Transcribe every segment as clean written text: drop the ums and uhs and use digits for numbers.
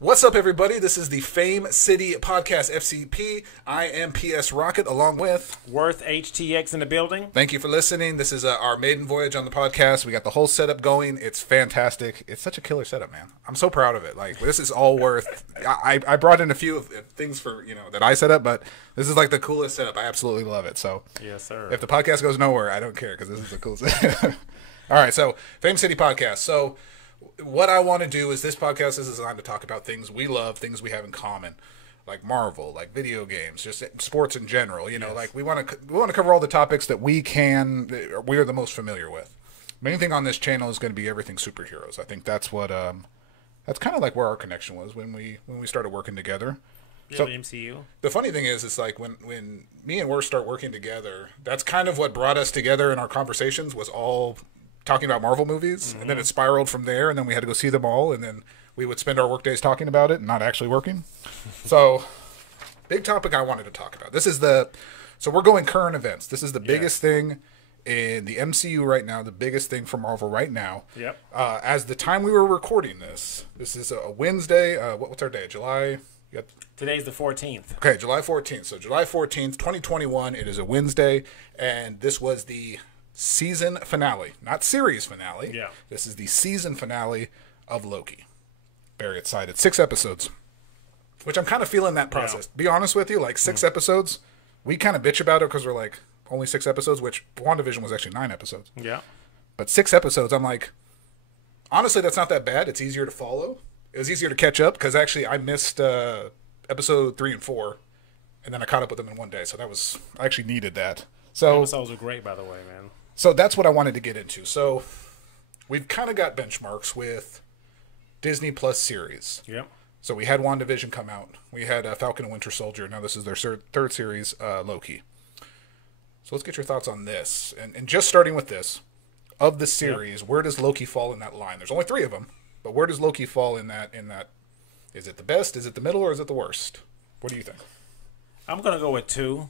What's up, everybody? This is the Fame City Podcast, FCP. I am PS Rocket, along with Worth HTX in the building. Thank you for listening. This is our maiden voyage on the podcast. We got the whole setup going. It's fantastic. It's such a killer setup, man. I'm so proud of it. Like, this is all worth. I brought in a few things for that I set up, but this is like the coolest setup. I absolutely love it. So, yes, sir. If the podcast goes nowhere, I don't care because this is the coolest. All right, so Fame City Podcast. So, what I want to do is this podcast is designed to talk about things we love, things we have in common, like Marvel, like video games, just sports in general. Yes. Like we want to cover all the topics that we are the most familiar with. Main thing on this channel is going to be everything superheroes. I think that's what that's kind of like where our connection was when we started working together. Yeah, so the MCU. The funny thing is, it's like when me and Worth start working together, that's kind of what brought us together in our conversations was all talking about Marvel movies, and then it spiraled from there, and then we had to go see them all, and then we would spend our work days talking about it and not actually working. So, big topic I wanted to talk about. So we're going current events. This is the biggest thing in the MCU right now, the biggest thing for Marvel right now. Yep. As the time we were recording this is a Wednesday. What's our day? July? Today's the 14th. Okay, July 14th. So July 14th, 2021. It is a Wednesday, and this was the season finale, not series finale. Yeah. This is the season finale of Loki. Very excited. 6 episodes, which I'm kind of feeling that process. Yeah. Be honest with you, like 6 episodes, we kind of bitch about it because we're like, only 6 episodes, which WandaVision was actually 9 episodes. Yeah. But 6 episodes, I'm like, honestly, that's not that bad. It's easier to follow. It was easier to catch up because actually I missed episode 3 and 4, and then I caught up with them in one day. So I actually needed that. So episodes are great, by the way, man. So that's what I wanted to get into. So we've kind of got benchmarks with Disney Plus series. Yep. So we had WandaVision come out. We had Falcon and Winter Soldier. Now this is their third series, Loki. So let's get your thoughts on this. And just starting with this, of the series, where does Loki fall in that line? There's only 3 of them, but where does Loki fall in that? Is it the best? Is it the middle? Or is it the worst? What do you think? I'm going to go with 2.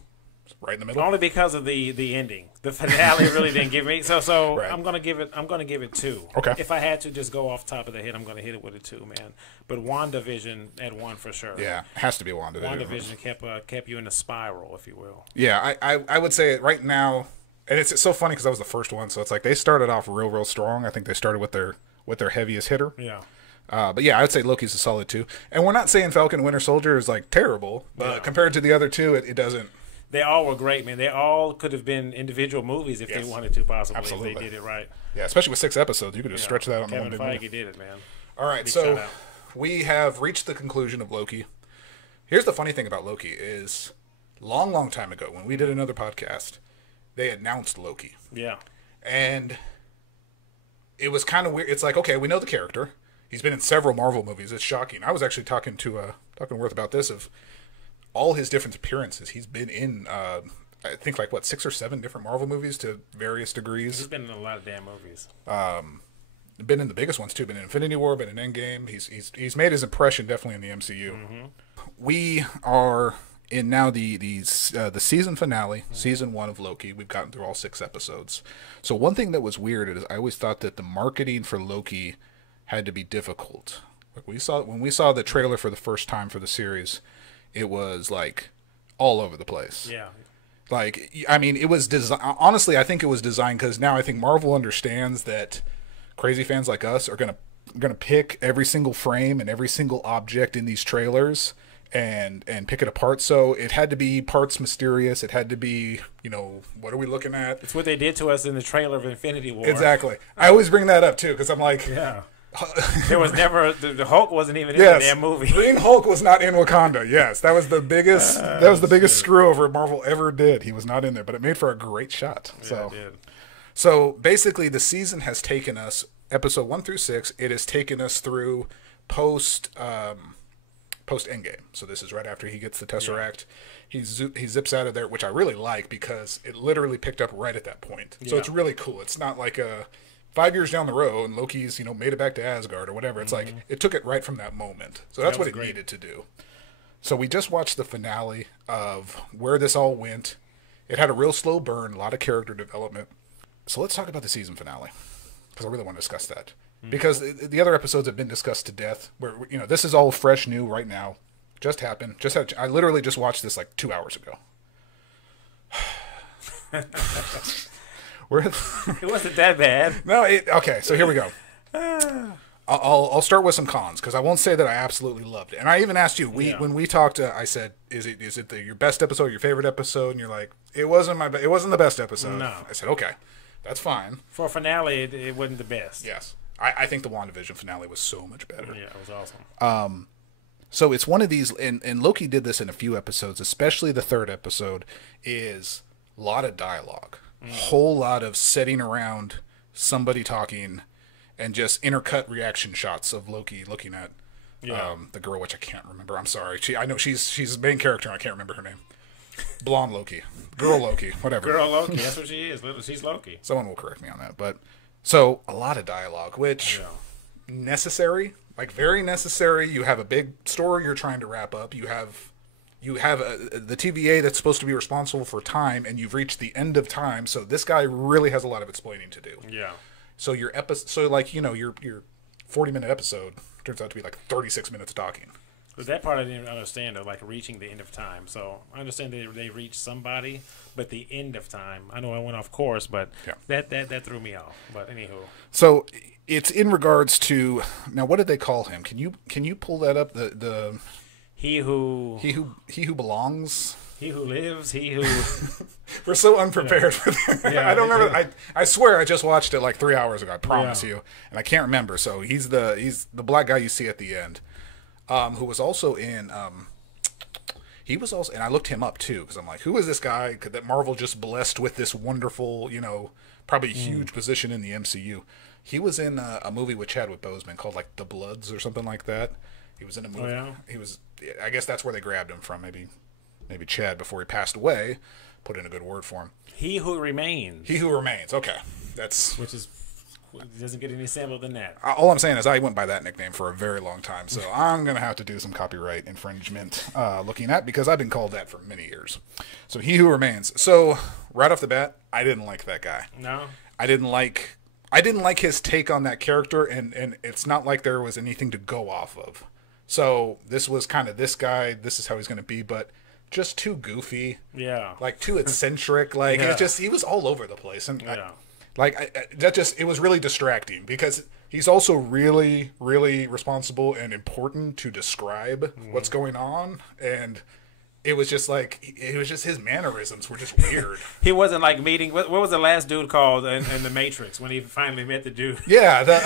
Right in the middle. Only because of the ending. The finale really didn't give me so right. I'm gonna give it 2. Okay. If I had to just go off top of the head, I'm gonna hit it with a 2, man. But WandaVision at 1 for sure. Yeah, it has to be WandaVision. WandaVision kept you in a spiral, if you will. Yeah, I would say right now, and it's so funny because that was the first one, so it's like they started off real strong. I think they started with their heaviest hitter. Yeah. But yeah, I would say Loki's a solid 2. And we're not saying Falcon and Winter Soldier is like terrible, but compared to the other 2, it doesn't. They all were great, man. They all could have been individual movies if they wanted to, possibly. Absolutely. If they did it right. Yeah, especially with 6 episodes. You could just stretch that on Kevin one big Feige movie. did it, man. All right, so we have reached the conclusion of Loki. Here's the funny thing about Loki is long time ago when we did another podcast, they announced Loki. Yeah. And it was kind of weird. It's like, okay, we know the character. He's been in several Marvel movies. It's shocking. I was actually talking to Worth about this of all his different appearances. He's been in, I think, 6 or 7 different Marvel movies to various degrees. He's been in a lot of damn movies. Been in the biggest ones too. Been in Infinity War. Been in Endgame. He's made his impression definitely in the MCU. Mm-hmm. We are in now the season finale, season 1 of Loki. We've gotten through all 6 episodes. So one thing that was weird is I always thought that the marketing for Loki had to be difficult. When we saw the trailer for the first time for the series, it was like all over the place. Yeah. Like, I mean, it was honestly, I think it was designed because now I think Marvel understands that crazy fans like us are gonna pick every single frame and every single object in these trailers and pick it apart. So it had to be parts mysterious. It had to be, what are we looking at? It's what they did to us in the trailer of Infinity War. Exactly. I always bring that up too because I'm like, yeah. There was never the Hulk wasn't even in the damn movie. Green Hulk was not in Wakanda. Yes, that was the biggest. That was the biggest screw over Marvel ever did. He was not in there, but it made for a great shot. Yeah, it did. So basically, the season has taken us episode 1 through 6. It has taken us through post Endgame. So this is right after he gets the Tesseract. Yeah. He zips out of there, which I really like because it literally picked up right at that point. So it's really cool. It's not like 5 years down the road and Loki's, made it back to Asgard or whatever. It's like, it took it right from that moment. So that's what it needed to do. So we just watched the finale of where this all went. It had a real slow burn, a lot of character development. So let's talk about the season finale because I really want to discuss that. because the other episodes have been discussed to death. Where this is all fresh, new right now. Just happened. I literally just watched this like 2 hours ago. It wasn't that bad. No. Okay. So here we go. I'll start with some cons because I won't say that I absolutely loved it. And I even asked you when we talked. I said, "Is it your best episode, your favorite episode?" And you're like, "It wasn't it wasn't the best episode." No. I said, "Okay, that's fine." For a finale, it wasn't the best. Yes, I think the WandaVision finale was so much better. Yeah, it was awesome. So it's one of these, and Loki did this in a few episodes, especially the third episode, is a lot of dialogue, whole lot of sitting around somebody talking. And just intercut reaction shots of Loki looking at the girl, which I can't remember. I'm sorry. I know she's the main character, and I can't remember her name. Blonde Loki. Girl Loki. Whatever. Girl Loki. That's what she is. She's Loki. Someone will correct me on that. But so a lot of dialogue, which necessary, like very necessary. You have a big story you're trying to wrap up. You have the TVA that's supposed to be responsible for time, and you've reached the end of time. So this guy really has a lot of explaining to do. Yeah. So your 40-minute episode turns out to be like 36 minutes talking. But that part I didn't understand, though, like reaching the end of time. So I understand they reached somebody, but the end of time. I know I went off course, but that threw me off. But anywho. So it's in regards to now. What did they call him? Can you pull that up? The he who belongs. He who lives, he who... We're so unprepared for that. I don't remember. I swear I just watched it like 3 hours ago. I promise you. And I can't remember. So he's the black guy you see at the end, who was also in... he was also... And I looked him up, too, because I'm like, who is this guy that Marvel just blessed with this wonderful, probably huge position in the MCU? He was in a movie with Chadwick Boseman called, like, The Bloods or something like that. He was in a movie. Oh, yeah? He was... I guess that's where they grabbed him from, maybe Chad, before he passed away, put in a good word for him. He Who Remains. He Who Remains. Okay. Which doesn't get any simpler than that. All I'm saying is I went by that nickname for a very long time, so I'm going to have to do some copyright infringement looking at, because I've been called that for many years. So He Who Remains. So right off the bat, I didn't like that guy. No? I didn't like his take on that character, and it's not like there was anything to go off of. So this was kind of this guy, this is how he's going to be, but just too goofy, like too eccentric, like it just he was all over the place, and it was really distracting because he's also really, really responsible and important to describe what's going on, and it was just his mannerisms were just weird. He wasn't like meeting. What was the last dude called in the Matrix when he finally met the dude? Yeah, the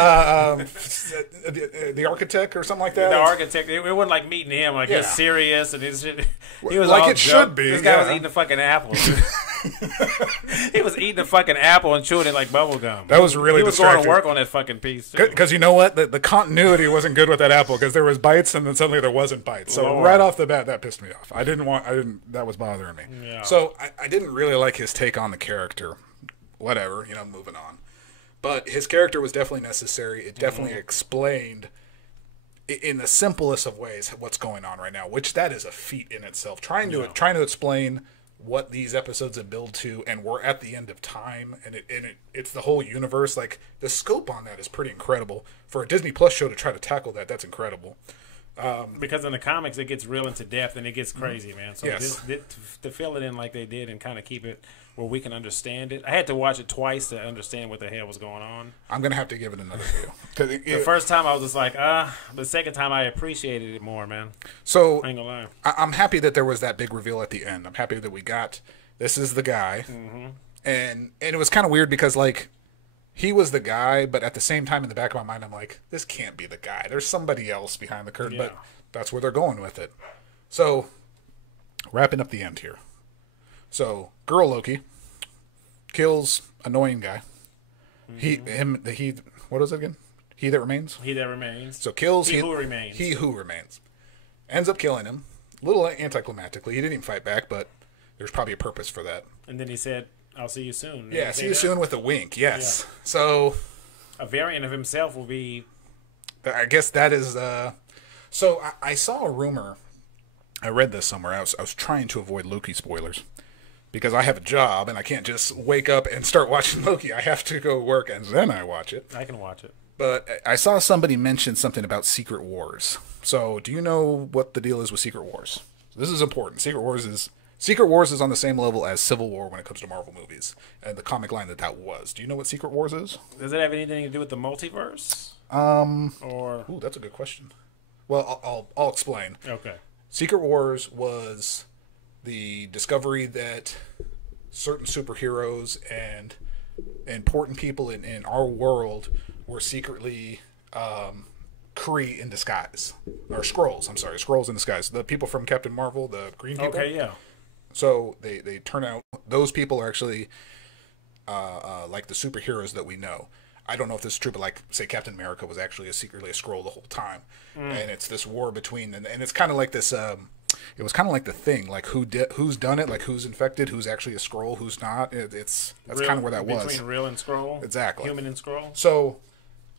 architect or something like that. The architect. It wasn't like meeting him. Like he's serious and he was like all it should be. This guy was eating a fucking apple. He was eating a fucking apple and chewing it like bubble gum. That was really distracting. He was going to work on that fucking piece. Because you know what? The continuity wasn't good with that apple, because there was bites and then suddenly there wasn't bites. So right off the bat, that pissed me off. That was bothering me. Yeah. So I didn't really like his take on the character. Whatever, moving on. But his character was definitely necessary. It definitely explained, in the simplest of ways, what's going on right now, which that is a feat in itself. Trying to explain what these episodes have built to, and we're at the end of time, and it's the whole universe. Like, the scope on that is pretty incredible. For a Disney Plus show to try to tackle that's incredible. Because in the comics it gets real into depth and it gets crazy, man. So to fill it in like they did and kind of keep it where we can understand it. I had to watch it twice to understand what the hell was going on. I'm gonna have to give it another view. The first time I was just like, the second time I appreciated it more, man. So I ain't gonna lie. I'm happy that there was that big reveal at the end. I'm happy that we got this is the guy, and it was kind of weird because like. He was the guy, but at the same time, in the back of my mind, I'm like, this can't be the guy. There's somebody else behind the curtain, but that's where they're going with it. So, wrapping up the end here. So, girl Loki kills annoying guy. What was it again? He that remains? He that remains. So, kills he who remains. He who remains. Ends up killing him. A little anticlimactically. He didn't even fight back, but there's probably a purpose for that. And then he said, I'll see you soon. Yeah, see you soon with a wink, yes. Yeah. So... a variant of himself will be... I guess that is... So, I saw a rumor. I read this somewhere. I was trying to avoid Loki spoilers. Because I have a job, and I can't just wake up and start watching Loki. I have to go work, and then I watch it. I can watch it. But I saw somebody mention something about Secret Wars. So, do you know what the deal is with Secret Wars? This is important. Secret Wars is on the same level as Civil War when it comes to Marvel movies and the comic line that was. Do you know what Secret Wars is? Does it have anything to do with the multiverse? Ooh, that's a good question. Well, I'll explain. Okay. Secret Wars was the discovery that certain superheroes and important people in our world were secretly Kree in disguise. Or Skrulls, I'm sorry. Skrulls in disguise. The people from Captain Marvel, the green people. Okay, yeah. So they turn out, those people are actually like the superheroes that we know. I don't know if this is true, but like, say Captain America was actually secretly a Skrull the whole time. And it's this war between, and it's kind of like this, it was kind of like the Thing, like who's done it, like who's infected, who's actually a Skrull, who's not. That's kind of where that was. Between real and Skrull? Exactly. Human and Skrull? So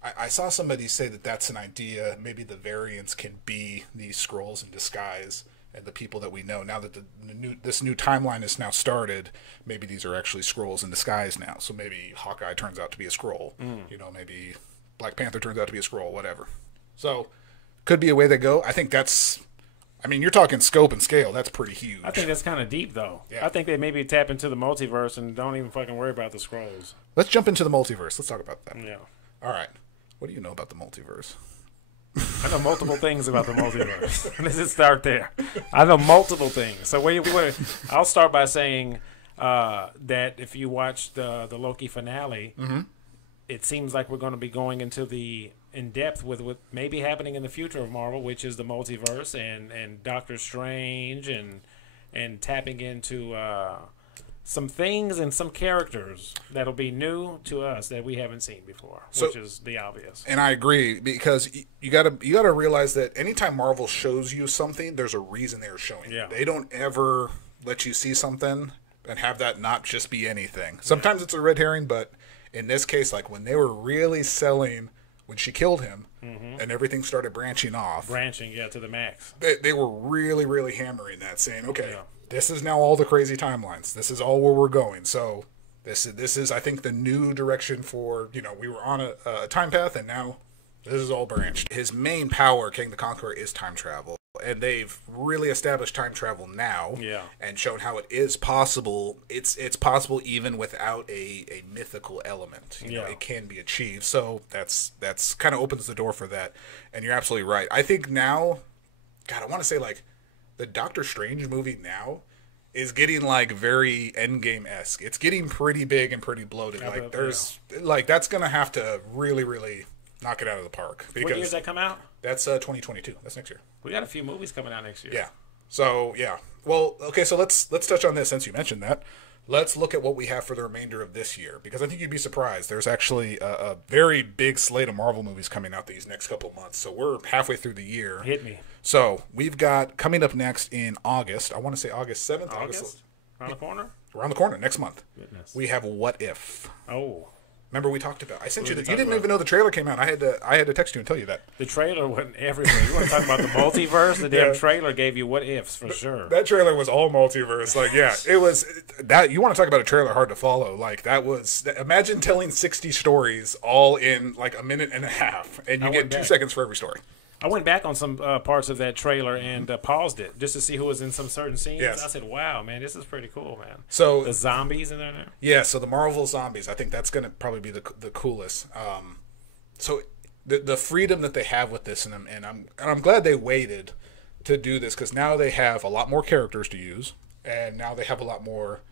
I saw somebody say that that's an idea. Maybe the variants can be these Skrulls in disguise. And the people that we know now that this new timeline is now started, maybe these are actually Skrulls in disguise now. So maybe Hawkeye turns out to be a Skrull. You know, maybe Black Panther turns out to be a Skrull. Whatever. So could be a way they go. I think that's. I mean, you're talking scope and scale. That's pretty huge. I think that's kind of deep, though. Yeah. I think they maybe tap into the multiverse and don't even fucking worry about the Skrulls. Let's jump into the multiverse. Let's talk about that. Yeah. All right. What do you know about the multiverse? I know multiple things about the multiverse. Let's just start there. I know multiple things. So I'll start by saying that if you watch the Loki finale, it seems like we're going to be going into in depth with what may be happening in the future of Marvel, which is the multiverse and Doctor Strange and tapping into some things and some characters that'll be new to us that we haven't seen before, which is the obvious. And I agree, because you gotta realize that anytime Marvel shows you something, there's a reason they're showing it. They don't ever let you see something and have that not just be anything. Sometimes it's a red herring, but in this case, like when they were really selling when she killed him and everything started branching off. To the max. They were really, really hammering that, saying, okay, this is now all the crazy timelines. This is all where we're going. So this is, I think, the new direction for, we were on a time path, and now this is all branched. His main power, King the Conqueror, is time travel. And they've really established time travel now and shown how it is possible. It's possible even without a mythical element. You know, it can be achieved. So that's kind of opens the door for that. And you're absolutely right. I think now, God, I want to say like the Doctor Strange movie now is getting like very Endgame-esque. It's getting pretty big and pretty bloated. Like like that's gonna have to really, really knock it out of the park. Because what year does that come out? That's 2022. That's next year. We got a few movies coming out next year. Yeah. So yeah. Well, okay. So let's touch on this since you mentioned that. Let's look at what we have for the remainder of this year, because I think you'd be surprised. There's actually a very big slate of Marvel movies coming out these next couple months. So we're halfway through the year. Hit me. So we've got coming up next in August. I want to say August 7th. August? Around the corner? Around the corner next month. Goodness. We have What If. Oh. Remember we talked about? I sent you. You didn't even know the trailer came out. I had to text you and tell you that. The trailer went everywhere. You want to talk about the multiverse? The damn trailer gave you what ifs for sure. That trailer was all multiverse. Like, yeah, it was that. You want to talk about a trailer hard to follow? Like that was. Imagine telling 60 stories all in like a minute and a half, and you get 2 seconds for every story. I went back on some parts of that trailer and paused it just to see who was in some certain scenes. Yes. I said, wow, man, this is pretty cool, man. So the zombies in there? Yeah, so the Marvel zombies, I think that's going to probably be the coolest. So the freedom that they have with this, and I'm glad they waited to do this, because now they have a lot more characters to use, and now they have a lot more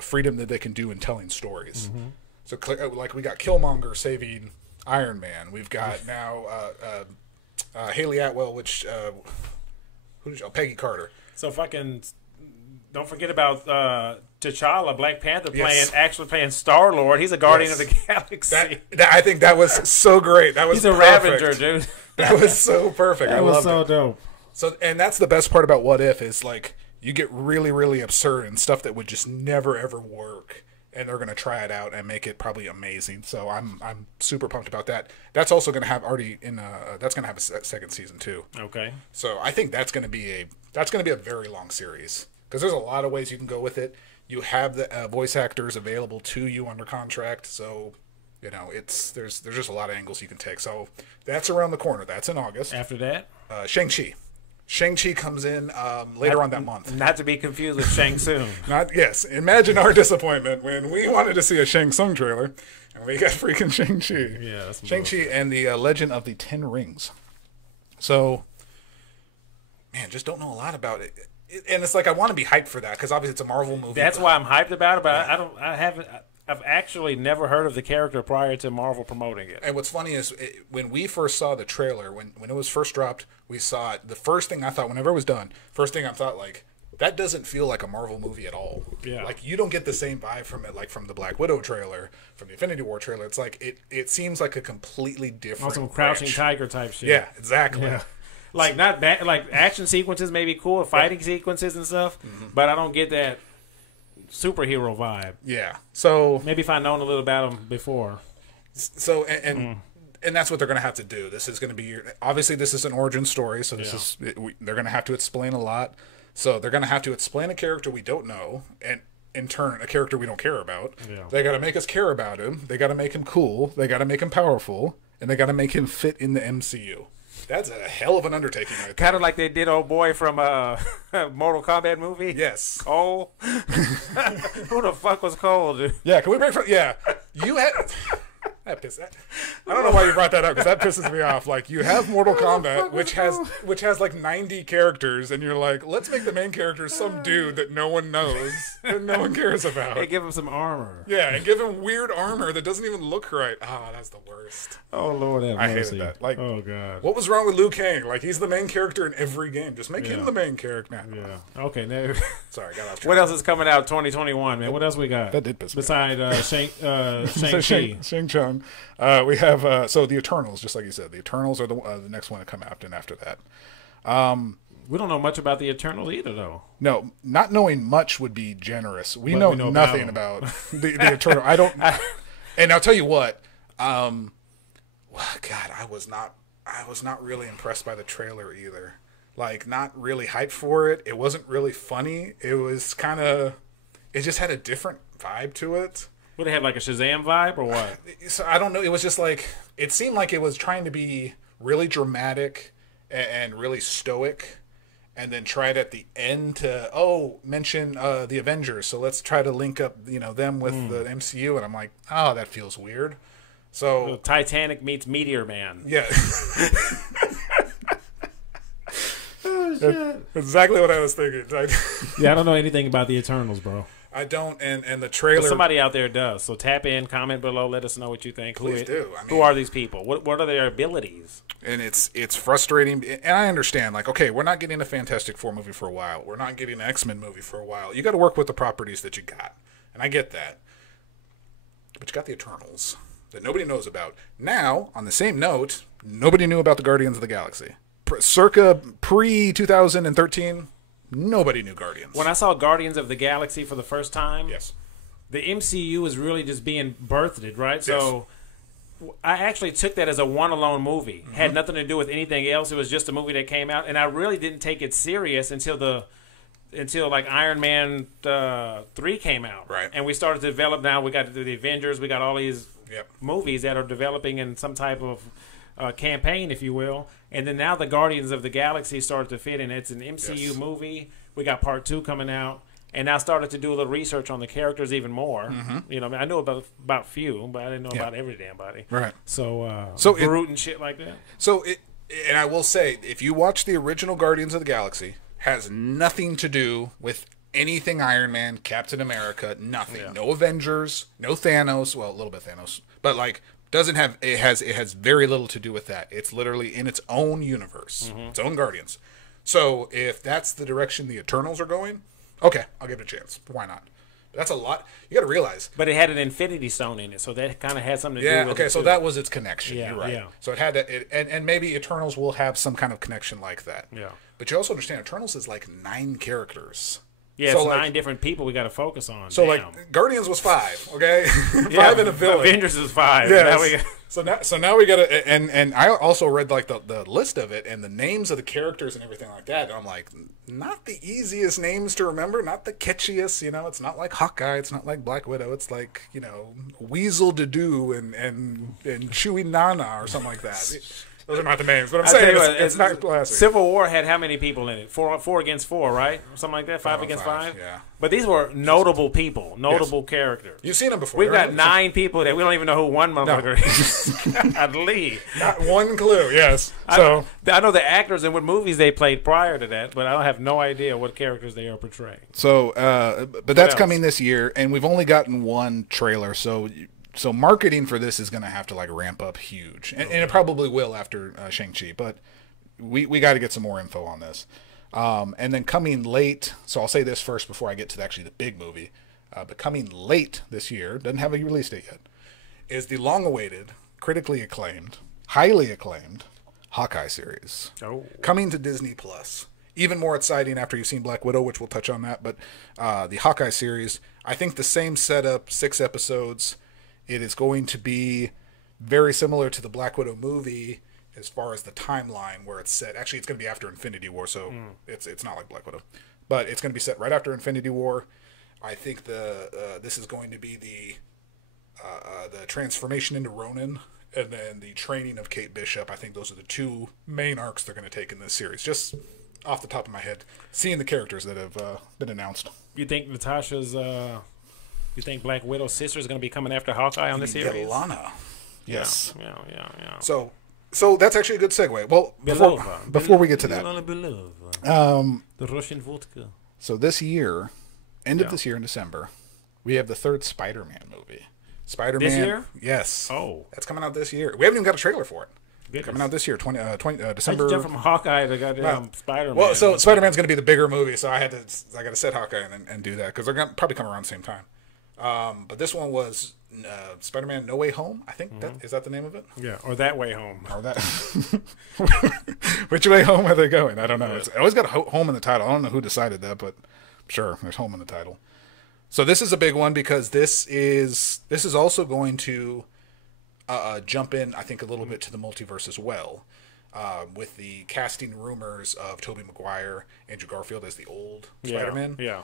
freedom that they can do in telling stories. Mm-hmm. So like we got Killmonger saving Iron Man. We've got now... Haley Atwell, which Peggy Carter. So fucking don't forget about T'Challa, Black Panther, actually playing Star-Lord. He's a Guardian of the Galaxy. I think that was so great. That was He's a Ravager, dude. That was so perfect. That was so dope. So, and that's the best part about What If is like you get really, really absurd and stuff that would just never ever work. And they're going to try it out and make it probably amazing. So I'm super pumped about that. That's also going to have that's going to have a second season too. Okay. So I think that's going to be a very long series, because there's a lot of ways you can go with it. You have the voice actors available to you under contract, so You know, there's just a lot of angles you can take. So that's around the corner. That's in August. After that, Shang Chi. Shang Chi comes in later on that month. Not to be confused with Shang Tsung. Yes. Imagine our disappointment when we wanted to see a Shang Tsung trailer, and we got freaking Shang Chi. Yeah, that's Shang Chi and the Legend of the Ten Rings. So, man, just don't know a lot about it. And it's like I want to be hyped for that because obviously it's a Marvel movie. That's why I'm hyped about it, but yeah. I've actually never heard of the character prior to Marvel promoting it. And what's funny is when we first saw the trailer, when it was first dropped, we saw it. The first thing I thought, whenever it was done, like, that doesn't feel like a Marvel movie at all. Yeah. Like, you don't get the same vibe from it, like from the Black Widow trailer, from the Infinity War trailer. It's like, it seems like a completely different some Crouching branch. Tiger type shit. Yeah, exactly. Yeah. Like, not bad, like action sequences may be cool, fighting sequences and stuff, but I don't get that superhero vibe. Yeah. So maybe if I'd known a little about them before. So and that's what they're going to have to do. This is going to be obviously this is an origin story, so they're going to have to explain a lot. So they're going to have to explain a character we don't know, and in turn a character we don't care about. Yeah. They got to make us care about him. They got to make him cool. They got to make him powerful, and they got to make him fit in the MCU. That's a hell of an undertaking, right there. Kind of like they did old boy from Mortal Kombat movie. Yes. Cole. Who the fuck was Cole, dude? Yeah, can we break from... Yeah. You had... That pisses... I don't know why you brought that up, because that pisses me off. Like, you have Mortal Kombat, which has like 90 characters, and you're like, let's make the main character some dude that no one knows and no one cares about. Hey, give him some armor. Yeah, and give him weird armor that doesn't even look right. Oh, that's the worst. Oh, Lord have I mercy. hated that. Like, oh, God. What was wrong with Liu Kang? Like, he's the main character in every game. Just make him the main character. Nah. Yeah. Okay, now... Sorry, got off track. What else is coming out 2021, man? What else we got? That did piss me besides Shang-Chi. Shang-Chung. We have, so the Eternals, just like you said. The Eternals are the next one to come out, and after that. We don't know much about the Eternals either, though. No, not knowing much would be generous. We know nothing about the Eternal. I don't... And I'll tell you what, God, I was not really impressed by the trailer either. Like, not really hyped for it. It wasn't really funny. It was kind of... It just had a different vibe to it. Would it have like a Shazam vibe or what? So I don't know. It was just like... It seemed like it was trying to be really dramatic and really stoic, and then tried at the end to, mention the Avengers. So let's try to link up, them with the MCU. And I'm like, oh, that feels weird. So Titanic meets Meteor Man. Yeah. Oh, shit. That's exactly what I was thinking. Yeah, I don't know anything about the Eternals, bro. I don't, and the trailer... But somebody out there does. So tap in, comment below, let us know what you think. Please do. Who are these people? What are their abilities? And it's frustrating, and I understand. Like, okay, we're not getting a Fantastic Four movie for a while. We're not getting an X-Men movie for a while. You got to work with the properties that you got, and I get that. But you got the Eternals that nobody knows about. Now, on the same note, nobody knew about the Guardians of the Galaxy. Circa pre-2013... Nobody knew Guardians. When I saw Guardians of the Galaxy for the first time, yes, the MCU was really just being birthed, right? Yes. So I actually took that as a one-alone movie. Mm-hmm. Had nothing to do with anything else. It was just a movie that came out, and I really didn't take it serious until like Iron Man 3 came out. Right. And we started to develop. Now we got the Avengers. We got all these movies that are developing in some type of campaign, if you will. And then now the Guardians of the Galaxy started to fit in. It's an MCU movie. We got part 2 coming out. And I started to do a little research on the characters even more. Mm-hmm. I know about few, but I didn't know about every damn body. Right. So Groot and shit like that. So and I will say, if you watch the original Guardians of the Galaxy, has nothing to do with anything Iron Man, Captain America, nothing. Yeah. No Avengers, no Thanos. Well, a little bit Thanos, but like... It has very little to do with that. It's literally in its own universe, its own Guardians. So if that's the direction the Eternals are going, okay, I'll give it a chance. Why not? But that's a lot. You got to realize. But it had an Infinity Stone in it, so that kind of had something to do with it. Okay, so that was its connection. Yeah, you're right. Yeah. So it had to, and maybe Eternals will have some kind of connection like that. Yeah. But you also understand Eternals is like 9 characters. Yeah, so it's 9 different people we got to focus on. So, like, Guardians was 5, okay? 5 in a village. Avengers is 5. Yes. So now we gotta, and I also read like the list of it and the names of the characters and everything like that. And I'm like, not the easiest names to remember, not the catchiest. You know, it's not like Hawkeye, it's not like Black Widow. It's like, you know, Weasel Dedoo and Chewie Nana or something like that. Those are not the names, but I'm saying it's not classic. Civil War had how many people in it? Four against four, right? Or something like that. Five against five. Yeah. But these were notable people, notable characters. You've seen them before. We've got 9 people that we don't even know who one motherfucker is. I believe. Not one clue. Yes. So I know the actors and what movies they played prior to that, but I have no idea what characters they are portraying. So, but that's coming this year, and we've only gotten one trailer, so. So marketing for this is going to have to like ramp up huge, and it probably will after Shang Chi. But we got to get some more info on this. And then coming late, so I'll say this first before I get to actually the big movie. But coming late this year, doesn't have a release date yet, is the long-awaited, critically acclaimed, highly acclaimed Hawkeye series coming to Disney Plus. Even more exciting after you've seen Black Widow, which we'll touch on that. But the Hawkeye series, I think the same setup, 6 episodes. It is going to be very similar to the Black Widow movie as far as the timeline where it's set. Actually, it's going to be after Infinity War, so it's not like Black Widow. But it's going to be set right after Infinity War. I think this is going to be the transformation into Ronin and then the training of Kate Bishop. I think those are the 2 main arcs they're going to take in this series. Just off the top of my head, seeing the characters that have been announced. You think Natasha's... You think Black Widow's sister is going to be coming after Hawkeye on this series? Lana. Yes. Yeah. So that's actually a good segue. Well, before we get to that, the Russian vodka. So this year, end of this year in December, we have the 3rd Spider-Man movie. Spider-Man. This year? Yes. Oh, that's coming out this year. We haven't even got a trailer for it. Goodness. Coming out this year, December. I jump from Hawkeye to goddamn Spider-Man. Well, so Spider-Man's going to be the bigger movie, so I got to set Hawkeye and do that because they're going to probably come around the same time. But this one was Spider-Man No Way Home. I think is that the name of it? Yeah, or That Way Home. Or that. Which way home are they going? I don't know. It's always got home in the title. I don't know who decided that, but sure, there's home in the title. So this is a big one because this is also going to jump in, I think, a little bit to the multiverse as well. With the casting rumors of Toby Maguire, Andrew Garfield as the old Spider-Man. Yeah.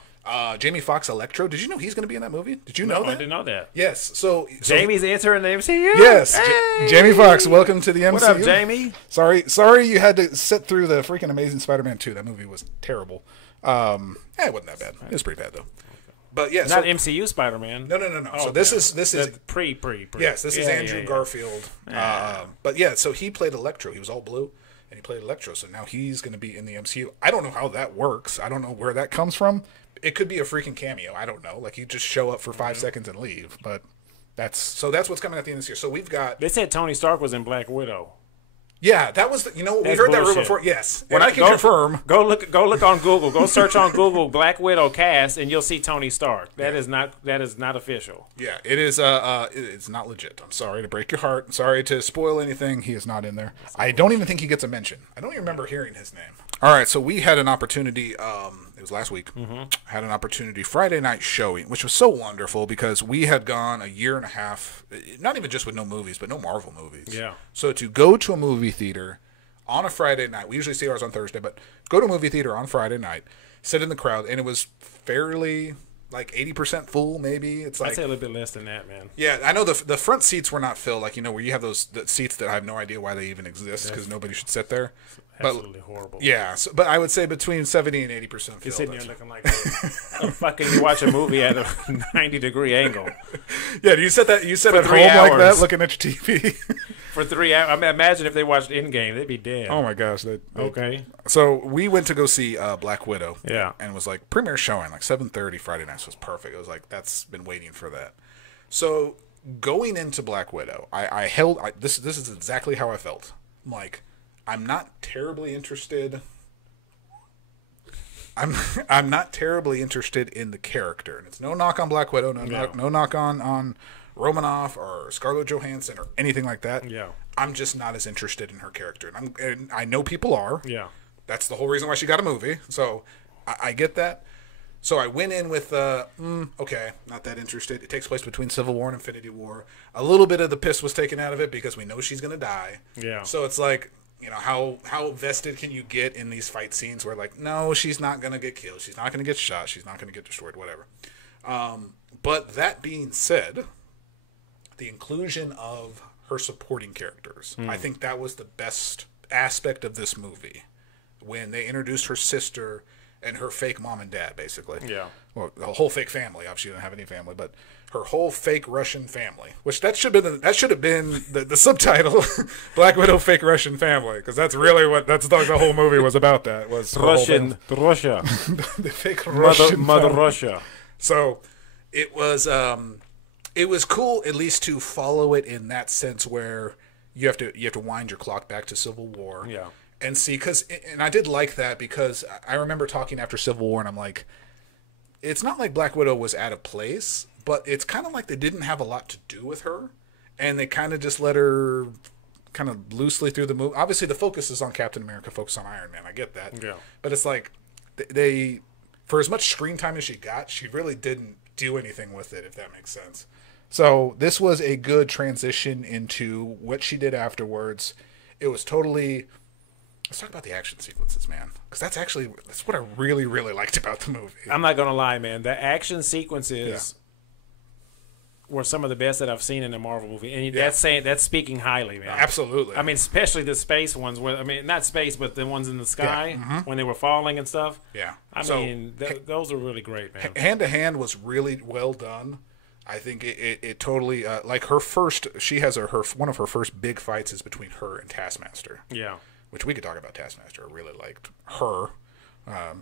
Jamie Foxx Electro. Did you know he's going to be in that movie? Did you know that? I didn't know that. Yes. So Jamie's entering the MCU? Yes. Hey! Jamie Foxx, welcome to the MCU. What up, Jamie? Sorry you had to sit through the freaking Amazing Spider-Man 2. That movie was terrible. It wasn't that bad. It was pretty bad, though. But yeah, not MCU Spider-Man. No. Oh, so this is pre. Yes, this is Andrew Garfield. But yeah, so he played Electro. He was all blue, and he played Electro. So now he's going to be in the MCU. I don't know how that works. I don't know where that comes from. It could be a freaking cameo. I don't know. Like you just show up for 5 seconds and leave. But that's what's coming at the end of this year. So we've got. They said Tony Stark was in Black Widow. Yeah, that was we heard that rumor before. Yes, and I can confirm. Go look on Google. Go search on Google Black Widow cast, and you'll see Tony Stark. That is not official. Yeah, it is. It's not legit. I'm sorry to break your heart. I'm sorry to spoil anything. He is not in there. I don't even think he gets a mention. I don't even remember hearing his name. All right, so we had an opportunity. It was last week. Had an opportunity Friday night showing, which was so wonderful because we had gone a year and a half, not even just with no movies, but no Marvel movies. Yeah. So to go to a movie theater on a Friday night, we usually see ours on Thursday, but go to a movie theater on Friday night, sit in the crowd, and it was fairly like 80% full, maybe. It's like I'd say a little bit less than that, man. Yeah, I know the front seats were not filled, like where you have those seats that I have no idea why they even exist because nobody should sit there. Absolutely horrible. Yeah, but I would say between 70 and 80% filled. You're sitting there looking like fucking you watch a movie at a 90-degree angle. Yeah, you sit at home like that, looking at your TV for 3 hours. I mean, imagine if they watched Endgame, they'd be dead. Oh my gosh! Okay. So we went to go see Black Widow. Yeah, and it was like premiere showing, like 7:30 Friday night. So it was perfect. It was like that's been waiting for that. So going into Black Widow, this is exactly how I felt. I'm like, I'm not terribly interested. I'm not terribly interested in the character, and it's no knock on Black Widow, no knock on Romanoff or Scarlett Johansson or anything like that. Yeah, I'm just not as interested in her character, and I know people are. Yeah, that's the whole reason why she got a movie. So I get that, So I went in with, okay, not that interested. It takes place between Civil War and Infinity War. A little bit of the piss was taken out of it because we know she's going to die. Yeah. So it's like, you know, how vested can you get in these fight scenes where, like, no, she's not going to get killed. She's not going to get shot. She's not going to get destroyed, whatever. But that being said, the inclusion of her supporting characters, I think that was the best aspect of this movie. When they introduced her sister and her fake mom and dad, basically. Yeah. Well, the whole fake family. Obviously, she didn't have any family, but her whole fake Russian family. Which that should have been the subtitle, Black Widow fake Russian family, because that's really what the whole movie was about. That was Russia, the fake Russian Mother family. Russia. So it was cool at least to follow it in that sense where you have to wind your clock back to Civil War. Yeah. And see, and I did like that because I remember talking after Civil War, and I'm like, it's not like Black Widow was out of place, but it's kind of like they didn't have a lot to do with her, and they kind of just let her kind of loosely through the movie. Obviously, the focus is on Captain America, focus on Iron Man. I get that. Yeah. But it's like they, for as much screen time as she got, she really didn't do anything with it, if that makes sense. So this was a good transition into what she did afterwards. It was totally... Let's talk about the action sequences, man, because that's what I really, really liked about the movie. I'm not gonna lie, man. The action sequences were some of the best that I've seen in a Marvel movie, and that's speaking highly, man. Absolutely. I mean, especially the space ones, not space, but the ones in the sky when they were falling and stuff. Yeah. I mean, those are really great, man. Hand to hand was really well done. I think it totally like her first. She has one of her first big fights is between her and Taskmaster. Yeah. Which we could talk about Taskmaster. I really liked her,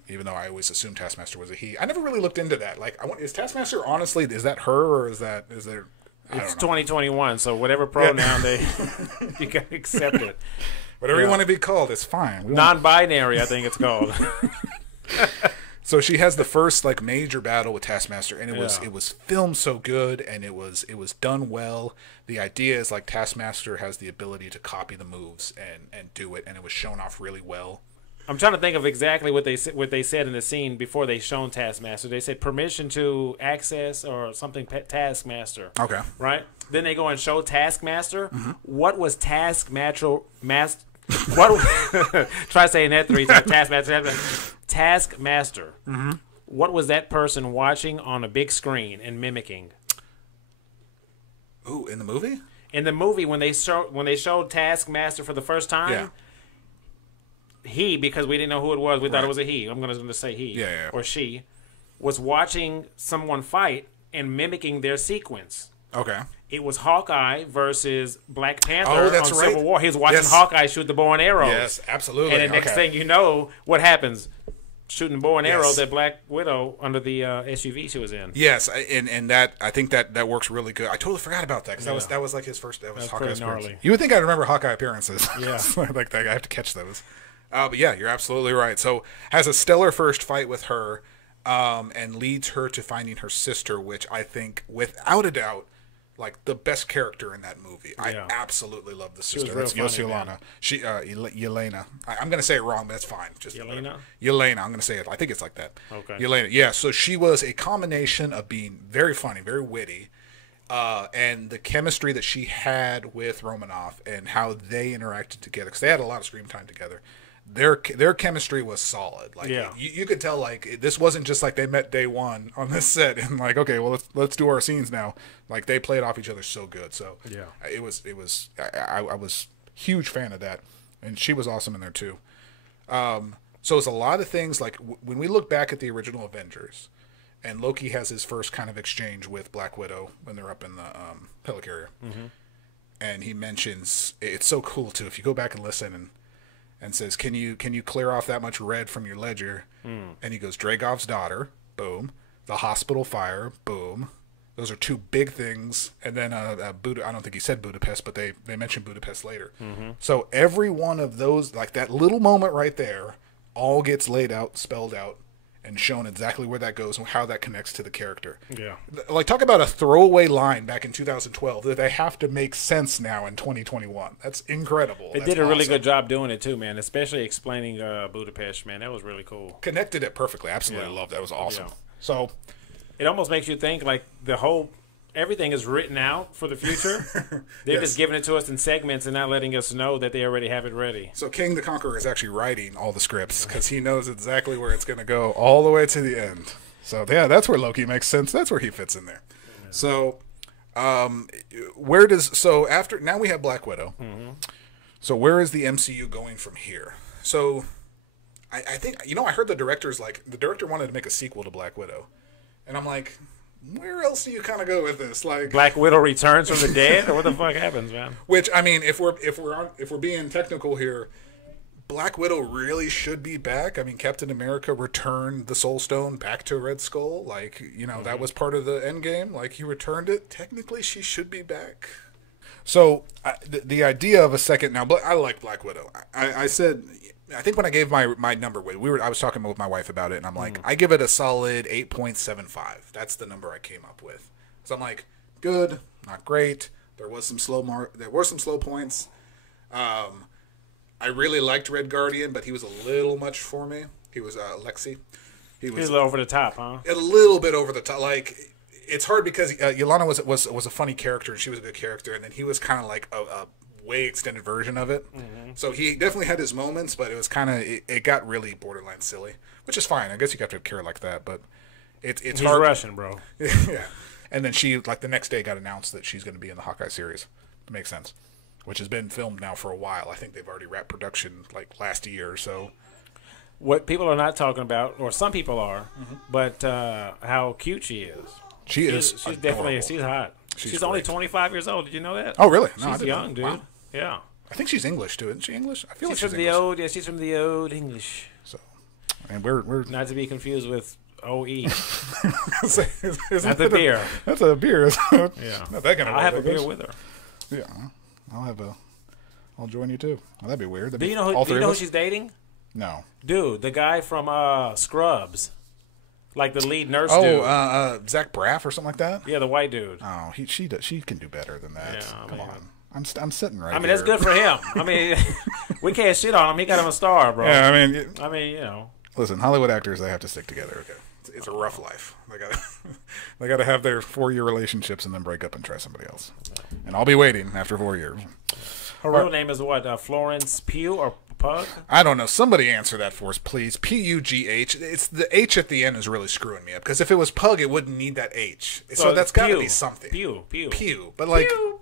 even though I always assumed Taskmaster was a he. I never really looked into that. Like, is Taskmaster honestly, is that her or is there? It's 2021, so whatever pronoun you can accept it. Whatever you want to be called, it's fine. Non-binary, I think it's called. So she has the first like major battle with Taskmaster, and it was filmed so good, and it was done well. The idea is like Taskmaster has the ability to copy the moves and do it, and it was shown off really well. I'm trying to think of exactly what they said in the scene before they shown Taskmaster. They said permission to access or something Taskmaster. Okay. Right? Then they go and show Taskmaster. Mm-hmm. What was Taskmaster? Try saying that 3 times. Taskmaster. Mm-hmm. What was that person watching on a big screen and mimicking? Ooh, in the movie? In the movie, when they showed Taskmaster for the first time, he, because we didn't know who it was, we thought it was a he. I'm going to say he or she, was watching someone fight and mimicking their sequence. Okay. It was Hawkeye versus Black Panther on Civil War. He was watching Hawkeye shoot the bow and arrows. Yes, absolutely. And the next thing you know, what happens? Shooting bow and arrows at Black Widow under the SUV she was in. Yes, and that I think that works really good. I totally forgot about that because that was like his first. That was Hawkeye's appearance. You would think I'd remember Hawkeye appearances. Yeah, like that. I have to catch those. But yeah, you're absolutely right. So has a stellar first fight with her, and leads her to finding her sister, which I think, without a doubt, like the best character in that movie. I absolutely love the sister. That's Yelena. Yelena. I'm going to say it wrong, but that's fine. Just Yelena. Yelena. I'm going to say it. I think it's like that. Okay. Yelena. Yeah. So she was a combination of being very funny, very witty, and the chemistry that she had with Romanoff and how they interacted together, because they had a lot of screen time together. Their chemistry was solid. Like you could tell, like this wasn't just like they met day one on this set and like, okay, well let's do our scenes now. Like they played off each other so good. So it was I was huge fan of that, and she was awesome in there too. So it's a lot of things like when we look back at the original Avengers, and Loki has his first kind of exchange with Black Widow when they're up in the helicarrier, and he mentions it's so cool too if you go back and listen and says, can you clear off that much red from your ledger? And he goes, Dragov's daughter, boom. The hospital fire, boom. Those are 2 big things. And then I don't think he said Budapest, but they mentioned Budapest later. So every one of those, like that little moment right there, all gets laid out, spelled out. and shown exactly where that goes and how that connects to the character. Yeah. Like, talk about a throwaway line back in 2012 that they have to make sense now in 2021. That's incredible. They did a really good job doing it too, man. Especially explaining Budapest, man. That was really cool. Connected it perfectly. Absolutely loved that. It was awesome. Yeah. So it almost makes you think like everything is written out for the future. They're just giving it to us in segments and not letting us know that they already have it ready. So King the Conqueror is actually writing all the scripts because he knows exactly where it's going to go all the way to the end. So, yeah, that's where Loki makes sense. That's where he fits in there. Yeah. So, now we have Black Widow. Mm-hmm. So where is the MCU going from here? So I think, I heard the director wanted to make a sequel to Black Widow. And I'm like, where else do you kind of go with this? Like, Black Widow returns from the dead, or what the fuck happens, man? Which, I mean, if we're being technical here, Black Widow really should be back. I mean, Captain America returned the Soul Stone back to Red Skull. Like, that was part of the end game. Like, he returned it. Technically, she should be back. So the idea of a second now, I like Black Widow. I said, I think when I gave my number, I was talking with my wife about it, and I'm like, I give it a solid 8.75. That's the number I came up with. So I'm like, good, not great. There was some slow points. I really liked Red Guardian, but he was a little much for me. He was Lexi. He was a little over the top, huh? A little bit over the top. Like, it's hard because Yelena was a funny character, and she was a good character, and then he was kind of like a way extended version of it. Mm-hmm. So he definitely had his moments, but it was kind of it got really borderline silly, which is fine. I guess you have to care like that, but it's He's hard. Russian, bro. Yeah. And then she, like, the next day got announced that she's going to be in the Hawkeye series. It makes sense. Which has been filmed now for a while. I think they've already wrapped production like last year or so. What people are not talking about, or some people are, but how cute she is. She's definitely she's hot. She's only 25 years old. Did you know that? Oh, really? No, she's young, dude. Wow. Yeah. I think she's English too, isn't she? English? I feel she's like from the English. old. Yeah, she's from the old English. So, and we're not to be confused with OE. Not the beer. That's a beer. Yeah. Not that kind of. I'll have a beer with her. Yeah. I'll join you too. Well, that'd be weird. Do you know who she's dating? No. Dude, the guy from Scrubs. Like the lead nurse dude. Oh, Zach Braff or something like that? Yeah, the white dude. Oh, she can do better than that. Yeah, Come on. I'm sitting right here. I mean, that's good for him. I mean, we can't shit on him. He got him a star, bro. Yeah, I mean, Listen, Hollywood actors, they have to stick together. Okay. It's a rough life. They gotta have their 4-year relationships and then break up and try somebody else. And I'll be waiting after 4 years. Her real name is what? Florence Pugh or Pug? I don't know. Somebody answer that for us, please. P-U-G-H. It's the H at the end is really screwing me up. Because if it was Pug, it wouldn't need that H. So that's got to be something. Pew. But like... Pew.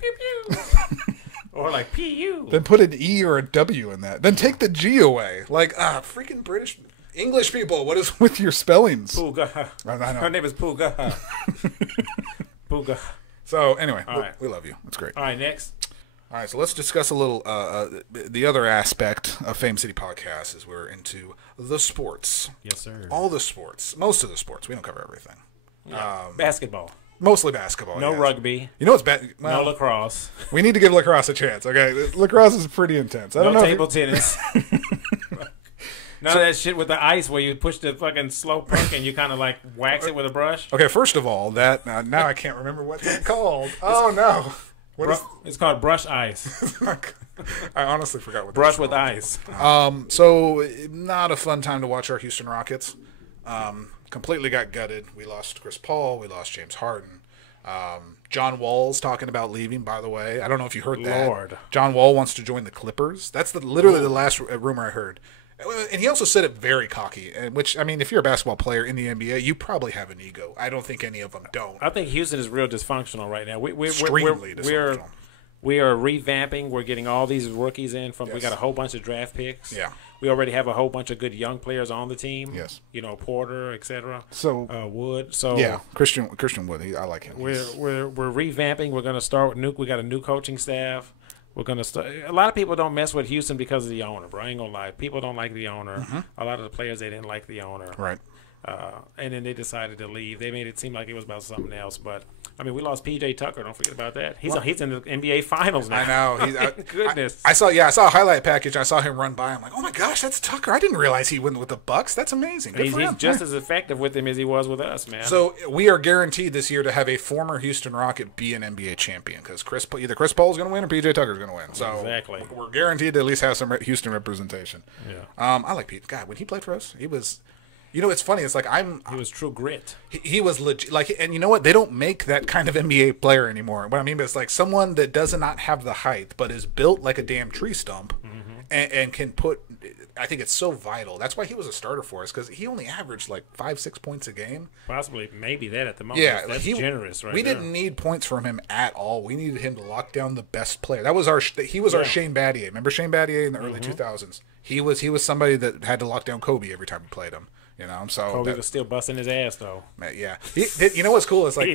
Or like P-U. Then put an E or a W in that. Then take the G away. Like, freaking British... English people, what is with your spellings? Pooga. I know. Her name is Pooga. Pooga. So, anyway, right. we love you. That's great. All right, next. All right, so let's discuss a little the other aspect of Fame City Podcast is we're into the sports. Yes, sir. All the sports. Most of the sports. We don't cover everything. Yeah. Basketball. Mostly basketball. No rugby. You know what's bad? No lacrosse. We need to give lacrosse a chance, okay? Lacrosse is pretty intense. I don't know. Table tennis. None of that shit with the ice where you push the fucking slow puck and you kind of like wax it with a brush. Okay, first of all, that now I can't remember what it's called. Oh no. It's called brush ice. I honestly forgot what brush with ice. So not a fun time to watch our Houston Rockets. Completely got gutted. We lost Chris Paul. We lost James Harden. John Wall's talking about leaving, by the way. I don't know if you heard that. Lord. John Wall wants to join the Clippers. That's literally the last rumor I heard. And he also said it very cocky, which, I mean, if you're a basketball player in the NBA, you probably have an ego. I don't think any of them don't. I think Houston is real dysfunctional right now. Extremely dysfunctional. We are revamping. We're getting all these rookies in. Yes. We got a whole bunch of draft picks. Yeah. We already have a whole bunch of good young players on the team. Yes. Porter, etc. So Wood. So yeah, Christian Wood. I like him. We're revamping. We're going to start with We got a new coaching staff. We're going to start. A lot of people don't mess with Houston because of the owner, bro. I ain't going to lie. People don't like the owner. Mm-hmm. A lot of the players, they didn't like the owner. Right. And then they decided to leave. They made it seem like it was about something else. But, I mean, we lost P.J. Tucker. Don't forget about that. He's in the NBA Finals now. I know. Goodness. I saw a highlight package. I saw him run by. I'm like, oh, my gosh, that's Tucker. I didn't realize he went with the Bucks. That's amazing. Good for him. He's just as effective with him as he was with us, man. So we are guaranteed this year to have a former Houston Rocket be an NBA champion because either Chris Paul is going to win or P.J. Tucker is going to win. So exactly. We're guaranteed to at least have some Houston representation. Yeah. I like Pete. God, when he played for us, he was. You know, it's funny. It's like he was true grit. He was legit. Like, and you know what? They don't make that kind of NBA player anymore. What I mean is like someone that does not have the height, but is built like a damn tree stump, and can put. I think it's so vital. That's why he was a starter for us because he only averaged like 5-6 points a game. Possibly, maybe that at the moment. Yeah, that's generous, right? We didn't need points from him at all. We needed him to lock down the best player. That was our. He was our Shane Battier. Remember Shane Battier in the early 2000s? He was somebody that had to lock down Kobe every time we played him. You know, so Kobe was still busting his ass though. Yeah, you know what's cool is like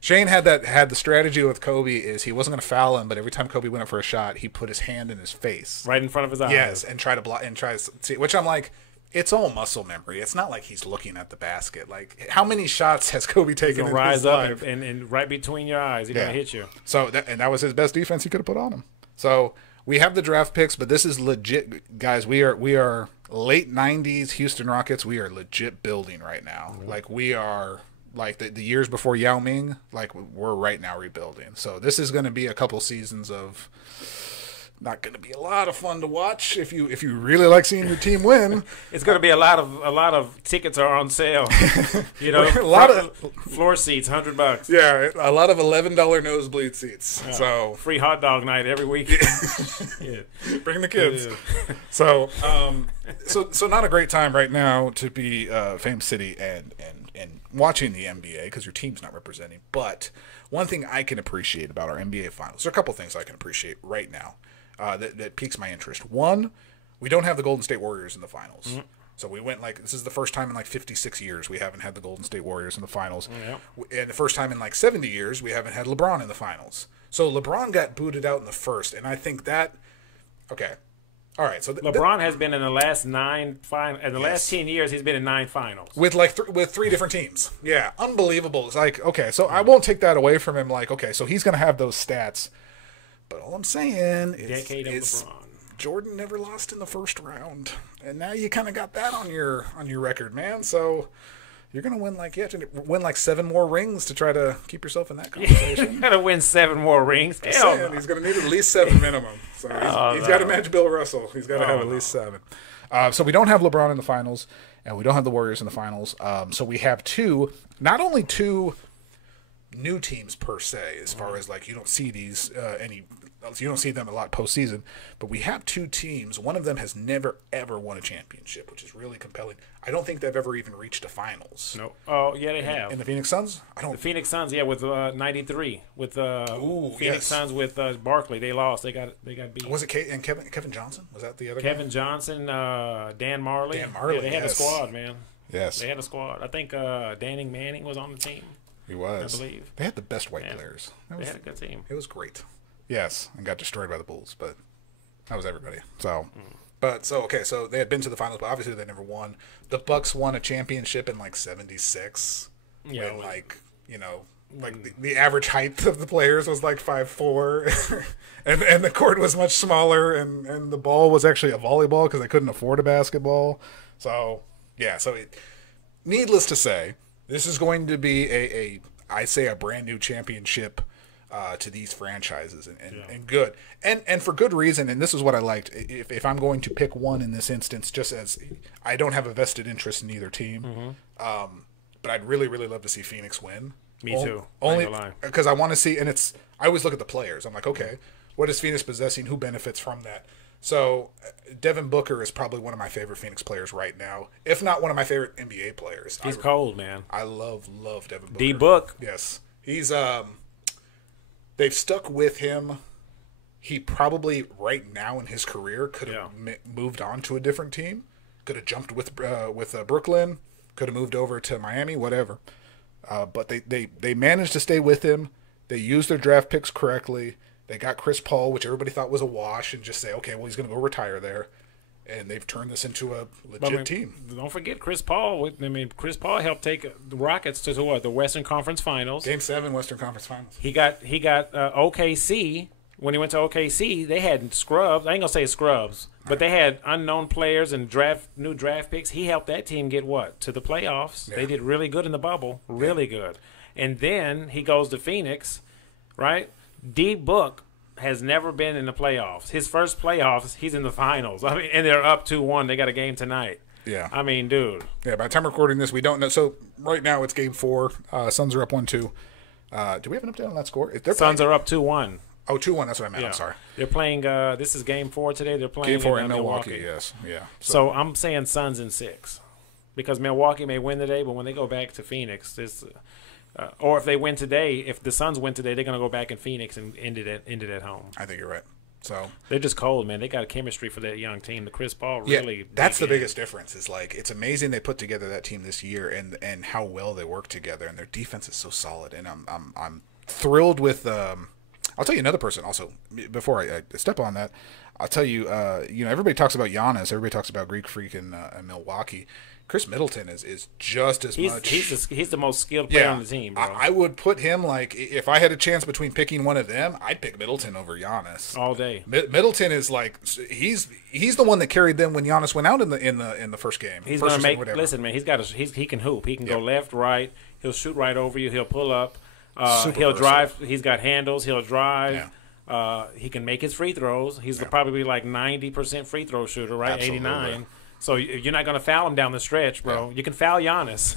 Shane had the strategy with Kobe is he wasn't going to foul him, but every time Kobe went up for a shot, he put his hand in his face, right in front of his eyes. Yes, and try to block and try to see. Which I'm like, it's all muscle memory. It's not like he's looking at the basket. Like how many shots has Kobe taken? He'll rise up and right between your eyes, he's gonna hit you. So that was his best defense he could have put on him. So we have the draft picks, but this is legit, guys. We are late 90s Houston Rockets. We are legit building right now. Like we are like the years before Yao Ming, like we're right now rebuilding. So this is going to be a couple seasons of not going to be a lot of fun to watch if you really like seeing your team win. It's going to be a lot of tickets are on sale. You know, a lot of floor seats, $100. Yeah, a lot of $11 nosebleed seats. Yeah. So free hot dog night every week. Yeah. Bring the kids. So so not a great time right now to be Fame City and watching the NBA because your team's not representing. But one thing I can appreciate about our NBA Finals, there are a couple things I can appreciate right now. That piques my interest. One, we don't have the Golden State Warriors in the finals. Mm-hmm. So we went this is the first time in like 56 years we haven't had the Golden State Warriors in the finals. Mm-hmm. And the first time in like 70 years we haven't had LeBron in the finals. So LeBron got booted out in the first, and I think that, okay. All right, so LeBron has been in the last 9 finals. In the last 10 years, he's been in 9 finals with with 3 different teams. Yeah, unbelievable. It's like, okay, so I won't take that away from him. Like, okay, so he's gonna have those stats. But all I'm saying is Jordan never lost in the first round, and now you kind of got that on your record, man. So you're gonna win like 7 more rings to try to keep yourself in that conversation. You're gonna win 7 more rings. Hell, he's gonna need at least 7 minimum. So he's got to match Bill Russell. He's got to have at least 7. So we don't have LeBron in the finals, and we don't have the Warriors in the finals. So we have not only two new teams per se, as far as like you don't see these you don't see them a lot postseason, but we have 2 teams. One of them has never ever won a championship, which is really compelling. I don't think they've ever even reached a finals. No. Oh yeah, they have. And the Phoenix Suns? The Phoenix Suns, yeah, with 93 with Phoenix Suns with Barkley, they lost. They got beat. Was it Kevin Johnson? Was that the other Kevin guy? Johnson, Dan Marley. Yeah, they had a squad, man. Yes, they had a squad. I think Danning Manning was on the team. He was. I believe they had the best white players. They had a good team. It was great. Yes, and got destroyed by the Bulls, but that was everybody. So, so they had been to the finals, but obviously they never won. The Bucks won a championship in like '76. Yeah, when the average height of the players was like 5'4", and the court was much smaller, and the ball was actually a volleyball because they couldn't afford a basketball. So yeah, needless to say, this is going to be a brand new championship to these franchises and good and for good reason. And this is what I liked. If I'm going to pick one in this instance, just as I don't have a vested interest in either team, but I'd really love to see Phoenix win. Me too. Only because I want to see, and I always look at the players. I'm like, okay, what is Phoenix possessing? Who benefits from that? So Devin Booker is probably one of my favorite Phoenix players right now, if not one of my favorite NBA players. He's cold, man. I love Devin Booker. D-Book. Yes, he's they've stuck with him. He probably right now in his career could have moved on to a different team. Could have jumped with Brooklyn. Could have moved over to Miami. Whatever. But they managed to stay with him. They used their draft picks correctly. They got Chris Paul, which everybody thought was a wash, and just say, okay, well, he's going to go retire there. and they've turned this into a legit team. Don't forget Chris Paul. Chris Paul helped take the Rockets to what, the Western Conference Finals. Game 7 Western Conference Finals. He got OKC. When he went to OKC, they had scrubs. I ain't gonna say scrubs, but they had unknown players and new draft picks. He helped that team get what, to the playoffs. Yeah. They did really good in the bubble, really good. And then he goes to Phoenix, right? D Book has never been in the playoffs. His first playoffs, he's in the finals. I mean, and they're up 2-1. They got a game tonight. Yeah. I mean, dude. Yeah, by the time we're recording this, we don't know. So right now it's game 4. Suns are up 1-2. Do we have an update on that score? Suns are up 2-1. Oh, 2-1. That's what I meant. Yeah. I'm sorry. They're playing. This is game 4 today. They're playing game 4 in in Milwaukee. Yes. Yeah. So I'm saying Suns in 6, because Milwaukee may win today, but when they go back to Phoenix, this, or if they win today, if the Suns win today, they're gonna go back in Phoenix and end it at home. I think you're right. So they're just cold, man. They got a chemistry for that young team. The Chris Paul really. Yeah, that's the biggest difference. Is like it's amazing they put together that team this year and how well they work together, and their defense is so solid. And I'm thrilled with. I'll tell you another person also, before I step on that, I'll tell you, everybody talks about Giannis. Everybody talks about Greek Freak in Milwaukee. Chris Middleton is just as much. He's the most skilled player on the team, bro. I would put him, like, if I had a chance between picking one of them, I'd pick Middleton over Giannis. All day. Middleton is like, he's the one that carried them when Giannis went out in the first game. He's going to make, listen, man, he can hoop. He can go left, right. He'll shoot right over you. He'll pull up. He'll drive. He's got handles. He'll drive. Yeah. He can make his free throws. He's probably like 90% free throw shooter, right? Absolutely. 89. So you're not going to foul him down the stretch, bro. Yeah. You can foul Giannis.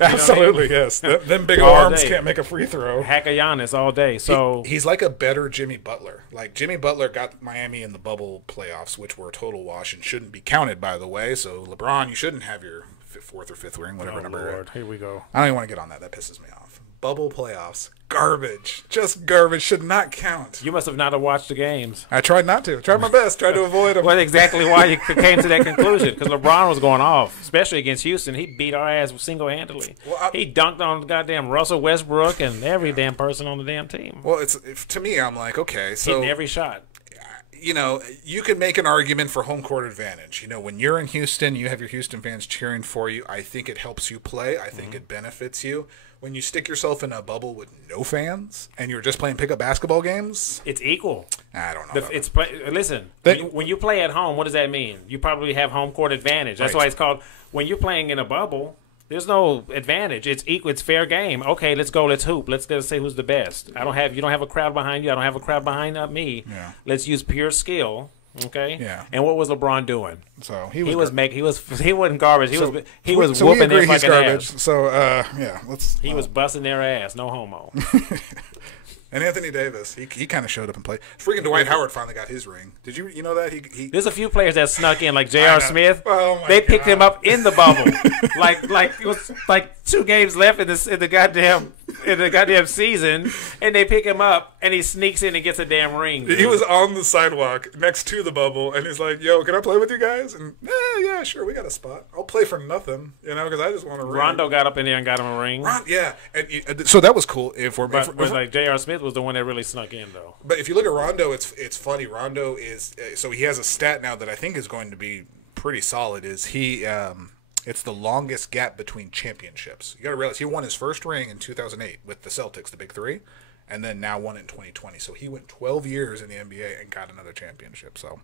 Absolutely, yes. Them big arms can't make a free throw. Hack a Giannis all day. So he's like a better Jimmy Butler. Like Jimmy Butler got Miami in the bubble playoffs, which were a total wash and shouldn't be counted, by the way. So LeBron, you shouldn't have your 4th or 5th ring, whatever number. Lord. Here we go. I don't even want to get on that. That pisses me off. Bubble playoffs. Garbage. Just garbage. Should not count. You must have not watched the games. I tried not to. Tried my best. Tried to avoid them. Well, exactly why you came to that conclusion. Because LeBron was going off, especially against Houston. He beat our ass single-handedly. Well, he dunked on goddamn Russell Westbrook and every damn person on the damn team. Well, to me, I'm like, okay, so hitting every shot. You can make an argument for home court advantage. When you're in Houston, you have your Houston fans cheering for you. I think it helps you play. I think it benefits you. When you stick yourself in a bubble with no fans and you're just playing pickup basketball games, it's equal. I don't know. Listen, when you play at home, what does that mean? You probably have home court advantage. That's why it's called, when you're playing in a bubble, there's no advantage. It's equal. It's fair game. Okay, let's go. Let's hoop. Let's say who's the best. You don't have a crowd behind you. I don't have a crowd behind me. Yeah. Let's use pure skill. Okay. Yeah. And what was LeBron doing? So he wasn't garbage. He was whooping their fucking ass. So he was busting their ass. No homo. And Anthony Davis, he kind of showed up and played. Freaking Dwight Howard finally got his ring. Did you know that? There's a few players that snuck in, like J.R. Smith. Oh they picked him up in the bubble. like it was like 2 games left in the goddamn season, and they pick him up, and he sneaks in and gets a damn ring. Dude. He was on the sidewalk next to the bubble, and he's like, "Yo, can I play with you guys?" And yeah, sure, we got a spot. I'll play for nothing, because I just want a ring. Rondo got up in there and got him a ring. Yeah, and so that was cool. Like J.R. Smith was the one that really snuck in, though. But if you look at Rondo, it's funny. Rondo is so he has a stat now that I think is going to be pretty solid. Is he? It's the longest gap between championships. You got to realize he won his first ring in 2008 with the Celtics, the Big Three, and then now won in 2020. So he went 12 years in the NBA and got another championship. So,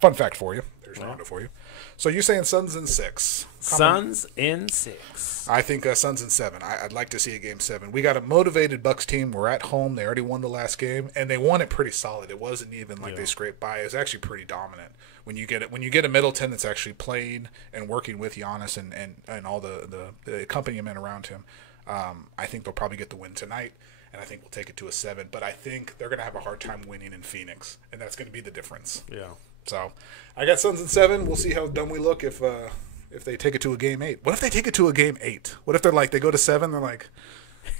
fun fact for you. There's Rondo for you. So you're saying Suns in 6? Suns in 6. I think Suns in 7. I'd like to see a game 7. We got a motivated Bucks team. We're at home. They already won the last game, and they won it pretty solid. It wasn't even like they scraped by. It was actually pretty dominant. When you get a Middleton that's actually playing and working with Giannis and all the accompaniment around him, I think they'll probably get the win tonight, and I think we'll take it to a 7. But I think they're going to have a hard time winning in Phoenix, and that's going to be the difference. Yeah. So I got Suns in 7. We'll see how dumb we look if they take it to a game 8. What if they take it to a game 8? What if they go to 7? They're like,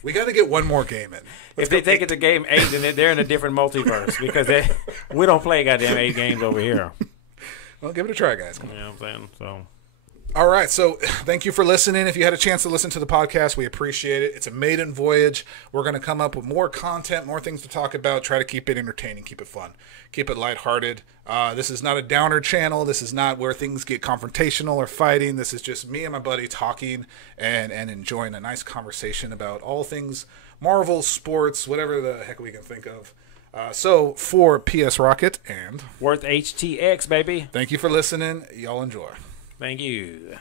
we got to get one more game in. If they take it to game 8, then they're in a different multiverse because we don't play goddamn 8 games over here. Well, give it a try, guys. Come on. You know what I'm saying? So All right, so thank you for listening. If you had a chance to listen to the podcast, we appreciate it. It's a maiden voyage. We're going to come up with more content, more things to talk about, try to keep it entertaining, keep it fun, keep it lighthearted. This is not a downer channel. This is not where things get confrontational or fighting. This is just me and my buddy talking and enjoying a nice conversation about all things Marvel, sports, whatever the heck we can think of. So for PS Rocket and Worth HTX, baby. Thank you for listening. Y'all enjoy. Thank you.